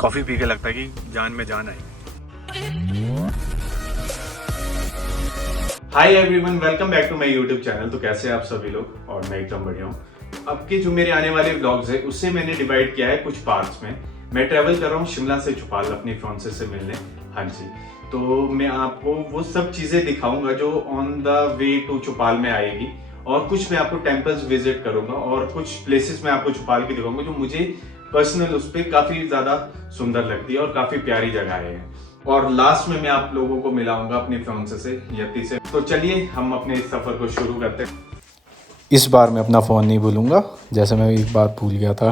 Coffee P के लगता है कि जान में जान आई। Hi everyone, welcome back to my YouTube channel. तो कैसे हैं आप सभी लोग? और मैं एकदम बढ़िया हूँ। अब के जो मेरे आने वाले व्लॉग्स है उससे मैंने डिवाइड किया है कुछ पार्ट्स में। मैं ट्रैवल कर रहा हूँ शिमला से चौपाल अपनी फियांसे से मिलने। हाँ जी, तो मैं आपको वो सब चीजें दिखाऊंगा जो ऑन द वे टू चौपाल में आएगी, और कुछ मैं आपको टेम्पल्स विजिट करूंगा और कुछ प्लेसेस मैं आपको चौपाल की दिखाऊंगा जो मुझे पर्सनल उस पर काफी ज्यादा सुंदर लगती है और काफी प्यारी जगह है। और लास्ट में मैं आप लोगों को मिलाऊंगा अपनी फियांसे से, यति से। तो चलिए हम अपने इस सफर को शुरू करते हैं। इस बार मैं अपना फ़ोन नहीं भूलूंगा, जैसे मैं एक बार भूल गया था।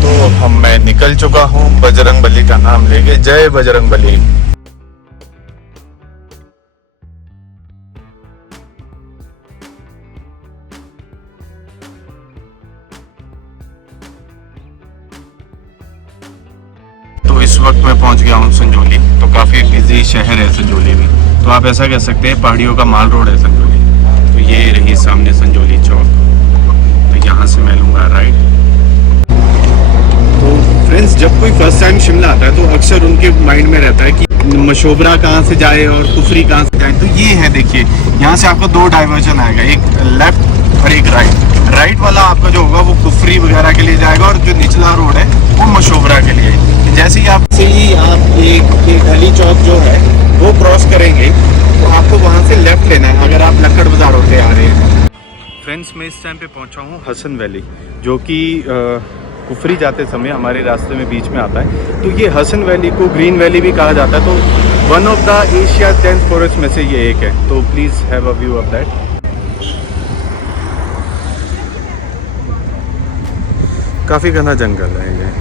तो मैं निकल चुका हूँ बजरंगबली का नाम लेके। जय बजरंगबली। तो इस वक्त मैं पहुंच गया हूँ संजौली। तो काफ़ी बिजी शहर है संजौली भी, तो आप ऐसा कह सकते हैं पहाड़ियों का माल रोड है संजौली। तो ये रही सामने संजौली चौक। तो यहाँ से मैं लूँगा राइट। तो फ्रेंड्स, जब कोई फर्स्ट टाइम शिमला आता है तो अक्सर उनके माइंड में रहता है कि मशोबरा कहाँ से जाए और कुफरी कहाँ से जाए। तो ये है, देखिए यहाँ से आपको दो डाइवर्जन आएगा, एक लेफ्ट और एक राइट। राइट वाला आपका जो होगा वो कुफरी वगैरह के लिए जाएगा, और जो निचला रोड है वो मशोबरा के लिए। जैसे ही आप एक गली चौक जो है वो क्रॉस करेंगे तो आपको वहाँ से लेफ्ट लेना है अगर आप लक्कड़ बाजार होते आ रहे हैं। फ्रेंड्स, मैं इस टाइम पे पहुँचा हूँ हसन वैली, जो कि कुफरी जाते समय हमारे रास्ते में बीच में आता है। तो ये हसन वैली को ग्रीन वैली भी कहा जाता है। तो one of the Asia dense forest में से ये एक है। तो please have a view of that. काफ़ी घना जंगल है ये।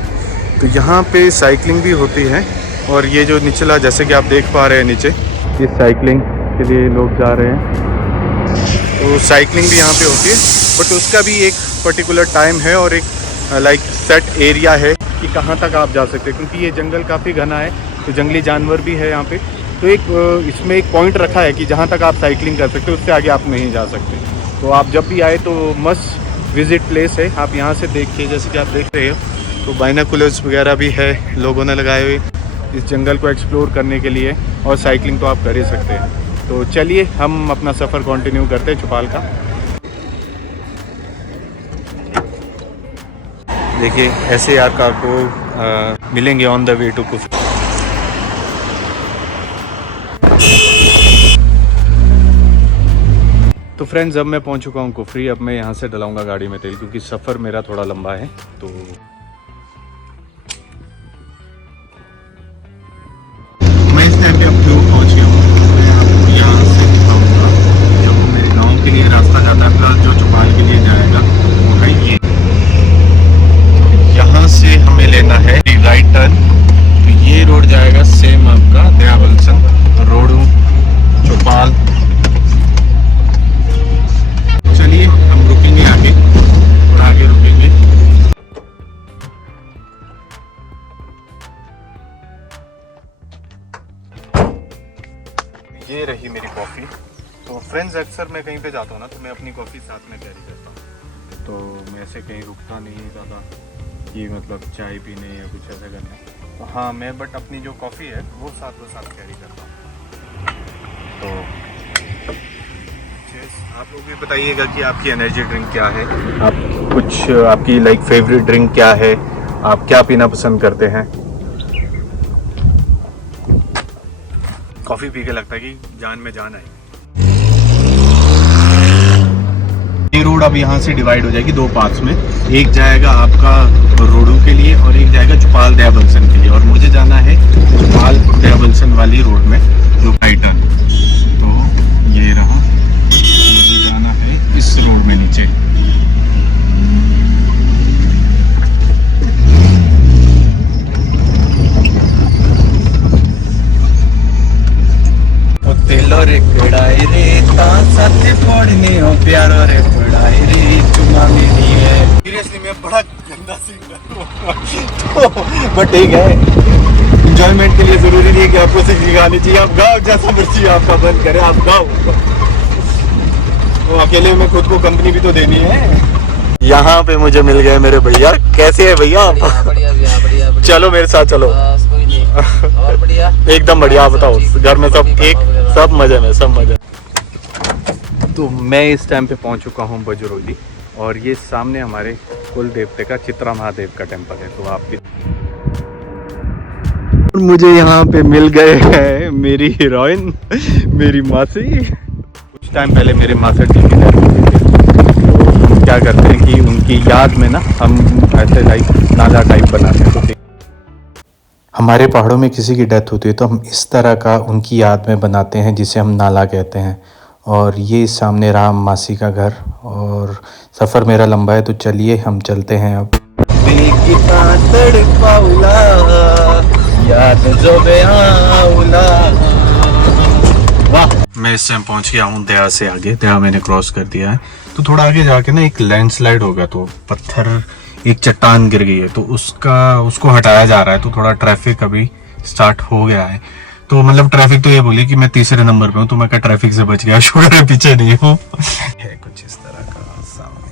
तो यहाँ पे साइकिलिंग भी होती है, और ये जो निचला जैसे कि आप देख पा रहे हैं नीचे, ये साइकिलिंग के लिए लोग जा रहे हैं। तो साइकिलिंग भी यहाँ पे होती है, बट उसका भी एक पर्टिकुलर टाइम है और एक लाइक सेट एरिया है कि कहाँ तक आप जा सकते हैं, क्योंकि ये जंगल काफ़ी घना है। तो जंगली जानवर भी है यहाँ पे। तो एक इसमें एक पॉइंट रखा है कि जहाँ तक आप साइकिलिंग कर सकते हो, उससे आगे आप नहीं जा सकते। तो आप जब भी आए तो मस्ट विजिट प्लेस है। आप यहाँ से देखिए, जैसे कि आप देख रहे हो, तो बाइनोकुलर्स वगैरह भी है लोगों ने लगाए हुए इस जंगल को एक्सप्लोर करने के लिए, और साइकिलिंग तो आप कर ही सकते हैं। तो चलिए हम अपना सफ़र कंटिन्यू करते हैं चौपाल का। देखिए ऐसे आपको मिलेंगे on the way to Kufri. तो फ्रेंड्स, अब मैं पहुंच चुका हूं कुफरी। अब मैं यहां से डलाऊंगा गाड़ी में तेल, क्योंकि सफ़र मेरा थोड़ा लंबा है। तो मैं इस टाइम पे अब पहुंच गया हूँ। यहाँ से दिखाऊंगा जब वो मेरे गाँव के लिए रास्ता जाता है, प्लस जो चौपाल के लिए जाएगा वो है ये। यहाँ से हमें लेना है राइट टर्न। तो ये रोड जाएगा सेम आपका दयाबलसन रोड चौपाल। चलिए हम रुकेंगे आगे, और आगे रुकेंगे। ये रही मेरी कॉफ़ी। तो फ्रेंड्स, अक्सर मैं कहीं पे जाता हूँ ना, तो मैं अपनी कॉफ़ी साथ में कैरी करता हूँ। तो मैं ऐसे कहीं रुकता नहीं ज़्यादा कि मतलब चाय पीने या कुछ ऐसा करना। तो हाँ, मैं बट अपनी जो कॉफ़ी है वो साथ कैरी करता हूँ। तो आप लोग भी बताइएगा कि आपकी एनर्जी ड्रिंक क्या है, आप कुछ आपकी लाइक फेवरेट ड्रिंक क्या है, आप क्या पीना पसंद करते हैं। कॉफ़ी पी के लगता है कि जान में जान आई। ये रोड अब यहाँ से डिवाइड हो जाएगी दो पार्ट्स में। एक जाएगा आपका रोडू के लिए और एक जाएगा चौपाल दयाबलसन के लिए, और मुझे जाना है चौपाल दयाबलसन वाली रोड में, जो राइट टर्न। तो ये रहा, मुझे जाना है इस रोड में नीचे। तेलो रे पेड़ाई रे साथे पड़ने हो प्यारो रे पड़ाई रे चुमा मेरी है। सीरियसली मैं बड़ा गंदा सिंगर हूं, बट ठीक है, एंजॉयमेंट के लिए जरूरी नहीं है कि आपको सिंगिंग आनी चाहिए। आप गाओ जैसा मर्जी आपका मन करे, आप गाओ। तो अकेले में खुद को कंपनी भी तो देनी है। यहाँ पे मुझे मिल गए मेरे भैया। कैसे है भैया? बढ़िया बढ़िया बढ़िया। चलो मेरे साथ चलो। कोई नहीं। और बढ़िया। एकदम बढ़िया। आप बताओ घर में सब ठीक? सब मजे में, सब मजे। तो मैं इस टाइम पे पहुंच चुका हूं बजरौली, और ये सामने हमारे कुल देवते का चित्रा महादेव का टेम्पल है। तो आप भी, मुझे यहाँ पे मिल गए हैं मेरी हीरोइन, मेरी मासी। कुछ टाइम पहले मेरे मासी जी की डेथ हुई थी, तो हम क्या करते हैं कि उनकी याद में ना हम ऐसे लाइक नाला टाइप बनाते हैं। तो हमारे पहाड़ों में किसी की डेथ होती है तो हम इस तरह का उनकी याद में बनाते हैं जिसे हम नाला कहते हैं। और ये सामने रहा मासी का घर, और सफ़र मेरा लंबा है तो चलिए हम चलते हैं अब। वाह, मैं इस टाइम पहुंच गया हूँ दया से आगे। दया मैंने क्रॉस कर दिया है। तो थोड़ा आगे जाके ना एक लैंडस्लाइड हो गया, तो पत्थर, एक चट्टान गिर गई है, तो उसको हटाया जा रहा है। तो थोड़ा ट्रैफिक अभी स्टार्ट हो गया है। तो मतलब ट्रैफिक तो ये बोली कि मैं तीसरे नंबर पे हूँ, तो मैं क्या ट्रैफिक से बच गया, शुक्र है पीछे नहीं हूँ। है कुछ इस तरह का सामने।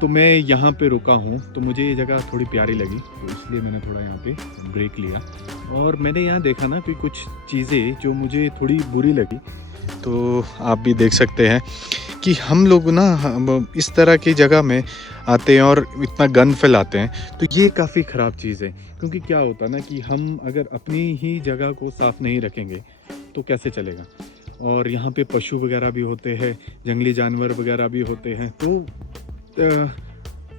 तो मैं यहाँ पे रुका हूँ, तो मुझे ये जगह थोड़ी प्यारी लगी, तो इसलिए मैंने थोड़ा यहाँ पे ब्रेक लिया। और मैंने यहाँ देखा ना कि कुछ चीज़ें जो मुझे थोड़ी बुरी लगी, तो आप भी देख सकते हैं कि हम लोग ना इस तरह की जगह में आते हैं और इतना गंद फैलाते हैं। तो ये काफ़ी ख़राब चीज़ है, क्योंकि क्या होता है ना कि हम अगर अपनी ही जगह को साफ़ नहीं रखेंगे तो कैसे चलेगा। और यहाँ पे पशु वगैरह भी होते हैं, जंगली जानवर वगैरह भी होते हैं, तो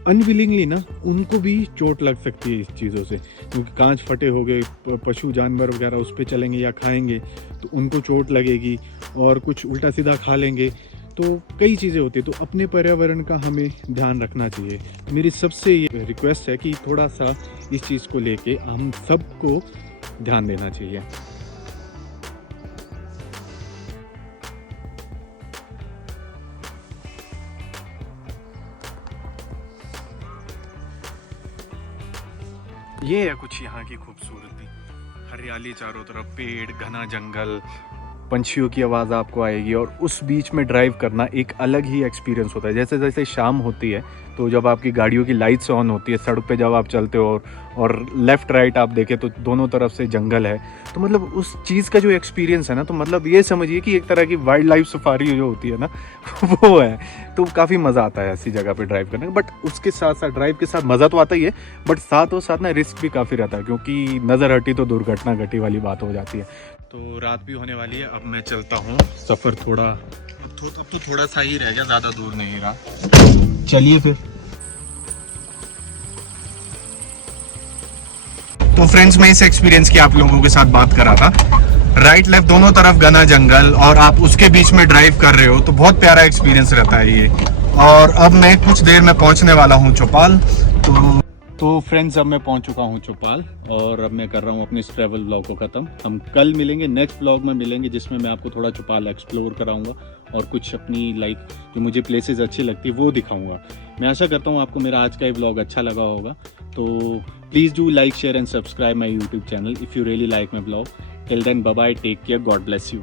अनविलिंगली ना उनको भी चोट लग सकती है इस चीज़ों से, क्योंकि कांच फटे हो गए, पशु जानवर वगैरह उस पर चलेंगे या खाएंगे तो उनको चोट लगेगी, और कुछ उल्टा सीधा खा लेंगे, तो कई चीज़ें होती है। तो अपने पर्यावरण का हमें ध्यान रखना चाहिए। मेरी सबसे ये रिक्वेस्ट है कि थोड़ा सा इस चीज़ को लेके हम सबको ध्यान देना चाहिए। ये है कुछ यहाँ की खूबसूरती, हरियाली चारों तरफ, पेड़, घना जंगल, पंछियों की आवाज़ आपको आएगी, और उस बीच में ड्राइव करना एक अलग ही एक्सपीरियंस होता है। जैसे जैसे शाम होती है तो जब आपकी गाड़ियों की लाइट्स ऑन होती है, सड़क पे जब आप चलते हो और लेफ़्ट राइट आप देखें तो दोनों तरफ से जंगल है, तो मतलब उस चीज़ का जो एक्सपीरियंस है ना, तो मतलब ये समझिए कि एक तरह की वाइल्ड लाइफ सफारी जो होती है ना वो है। तो काफ़ी मज़ा आता है ऐसी जगह पे ड्राइव करने का। बट उसके साथ साथ, ड्राइव के साथ मज़ा तो आता ही है, बट साथ और साथ ना रिस्क भी काफ़ी रहता है, क्योंकि नज़र हटी तो दुर्घटना घटी वाली बात हो जाती है। तो रात भी होने वाली है, अब मैं चलता हूँ। सफ़र थोड़ा अब तो थोड़ा सा ही रह गया, ज़्यादा दूर नहीं रहा। चलिए फिर। तो फ्रेंड्स, मैं इस एक्सपीरियंस की आप लोगों के साथ बात कर रहा था। राइट लेफ्ट दोनों तरफ घना जंगल, और आप उसके बीच में ड्राइव कर रहे हो, तो बहुत प्यारा एक्सपीरियंस रहता है ये। और अब मैं कुछ देर में पहुंचने वाला हूं चौपाल। तो फ्रेंड्स, अब मैं पहुंच चुका हूं चौपाल, और अब मैं कर रहा हूं अपने इस ट्रैवल ब्लॉग को ख़त्म। हम कल मिलेंगे, नेक्स्ट ब्लॉग में मिलेंगे, जिसमें मैं आपको थोड़ा चौपाल एक्सप्लोर कराऊंगा और कुछ अपनी जो मुझे प्लेसेस अच्छी लगती है वो दिखाऊंगा। मैं आशा करता हूं आपको मेरा आज का ये ब्लॉग अच्छा लगा होगा। तो please do like, share and subscribe my YouTube channel if you really like my blog. Till then, bye bye, take care, God bless you.